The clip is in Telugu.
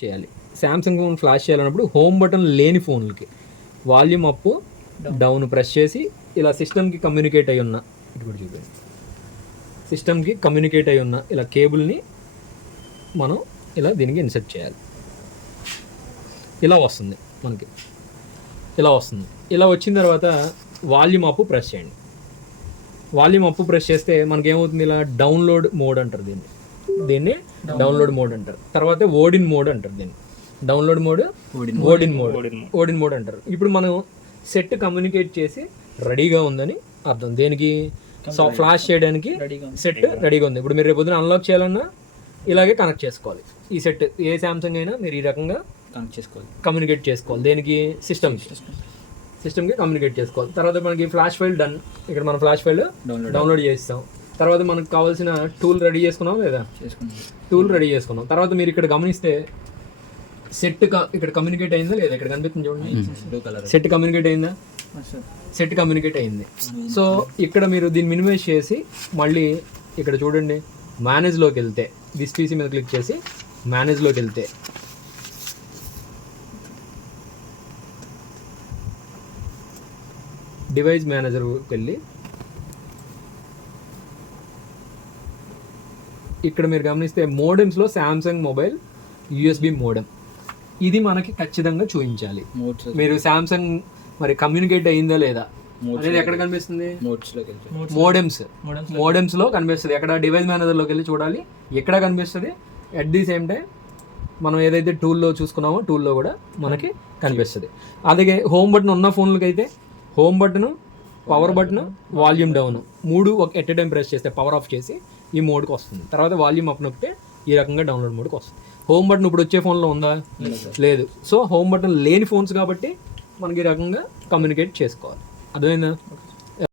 చేయాలి. శాంసంగ్ ఫోన్ ఫ్లాష్ చేయాలన్నప్పుడు హోమ్ బటన్ లేని ఫోన్లకి వాల్యూమ్ అప్ డౌన్ ప్రెస్ చేసి ఇలా సిస్టమ్కి కమ్యూనికేట్ అయి ఉన్న ఇది కూడా చూడండి, సిస్టమ్కి కమ్యూనికేట్ అయి ఉన్న ఇలా కేబుల్ని మనం ఇలా దీనికి ఇన్సర్ట్ చేయాలి. ఇలా వస్తుంది మనకి, ఇలా వస్తుంది. ఇలా వచ్చిన తర్వాత వాల్యూమ్ అప్ ప్రెస్ చేయండి. వాల్యూమ్ అప్ ప్రెస్ చేస్తే మనకి ఏమవుతుంది, ఇలా డౌన్లోడ్ మోడ్ అంటారు దీన్ని డౌన్లోడ్ మోడ్ అంటారు. తర్వాత ఓడిన్ మోడ్ అంటారు దీన్ని. డౌన్లోడ్ మోడ్, ఓడిన్ మోడ్ అంటారు. ఇప్పుడు మనం సెట్ కమ్యూనికేట్ చేసి రెడీగా ఉందని అర్థం. దేనికి, ఫ్లాష్ చేయడానికి సెట్ రెడీగా ఉంది. ఇప్పుడు మీరు రేపు పొద్దున అన్లాక్ చేయాలన్నా ఇలాగే కనెక్ట్ చేసుకోవాలి. ఈ సెట్ ఏ శాంసంగ్ అయినా మీరు ఈ రకంగా కమ్యూనికేట్ చేసుకోవాలి. దేనికి, సిస్టమ్కి కమ్యూనికేట్ చేసుకోవాలి. తర్వాత మనకి ఫ్లాష్ ఫైల్ డన్. ఇక్కడ మనం ఫ్లాష్ ఫైల్ డౌన్లోడ్ చేస్తాం. తర్వాత మనకు కావాల్సిన టూల్ రెడీ చేసుకున్నాం లేదా, టూల్ రెడీ చేసుకున్నాం. తర్వాత మీరు ఇక్కడ గమనిస్తే సెట్ ఇక్కడ కమ్యూనికేట్ అయిందా లేదా, ఇక్కడ కనిపిస్తుంది చూడండి, సెట్ కమ్యూనికేట్ అయిందా, సెట్ కమ్యూనికేట్ అయింది. సో ఇక్కడ మీరు దీన్ని మినిమైజ్ చేసి మళ్ళీ ఇక్కడ చూడండి మేనేజ్లోకి వెళ్తే, దిస్ పీసీ మీద క్లిక్ చేసి మేనేజ్లోకి వెళ్తే డివైస్ మేనేజర్కి వెళ్ళి ఇక్కడ మీరు గమనిస్తే మోడెమ్స్లో శాంసంగ్ మొబైల్ యూఎస్బి మోడెమ్ ఇది మనకి ఖచ్చితంగా చూపించాలి. మీరు శాంసంగ్ మరి కమ్యూనికేట్ అయిందా లేదా అనేది ఎక్కడ కనిపిస్తుంది, మోడెమ్స్లో కనిపిస్తుంది. ఎక్కడ డివైస్ మేనేజర్లోకి వెళ్ళి చూడాలి, ఎక్కడ కనిపిస్తుంది. అట్ ది సేమ్ టైం మనం ఏదైతే టూల్లో చూసుకున్నామో టూల్లో కూడా మనకి కనిపిస్తుంది. అలాగే హోమ్ బటన్ ఉన్న ఫోన్లకి అయితే home button, power button, volume down మూడు ఎట్ ఎ టైం ప్రెస్ చేస్తే పవర్ ఆఫ్ చేసి ఈ మోడ్కి వస్తుంది. తర్వాత వాల్యూమ్ అప్ నొక్కితే ఈ రకంగా డౌన్లోడ్ మోడ్కి వస్తుంది. హోమ్ బటన్ ఇప్పుడు వచ్చే ఫోన్లో ఉందా, లేదు. సో హోమ్ బటన్ లేని ఫోన్స్ కాబట్టి మనకి ఈ రకంగా కమ్యూనికేట్ చేసుకోవాలి. అర్థమైందా?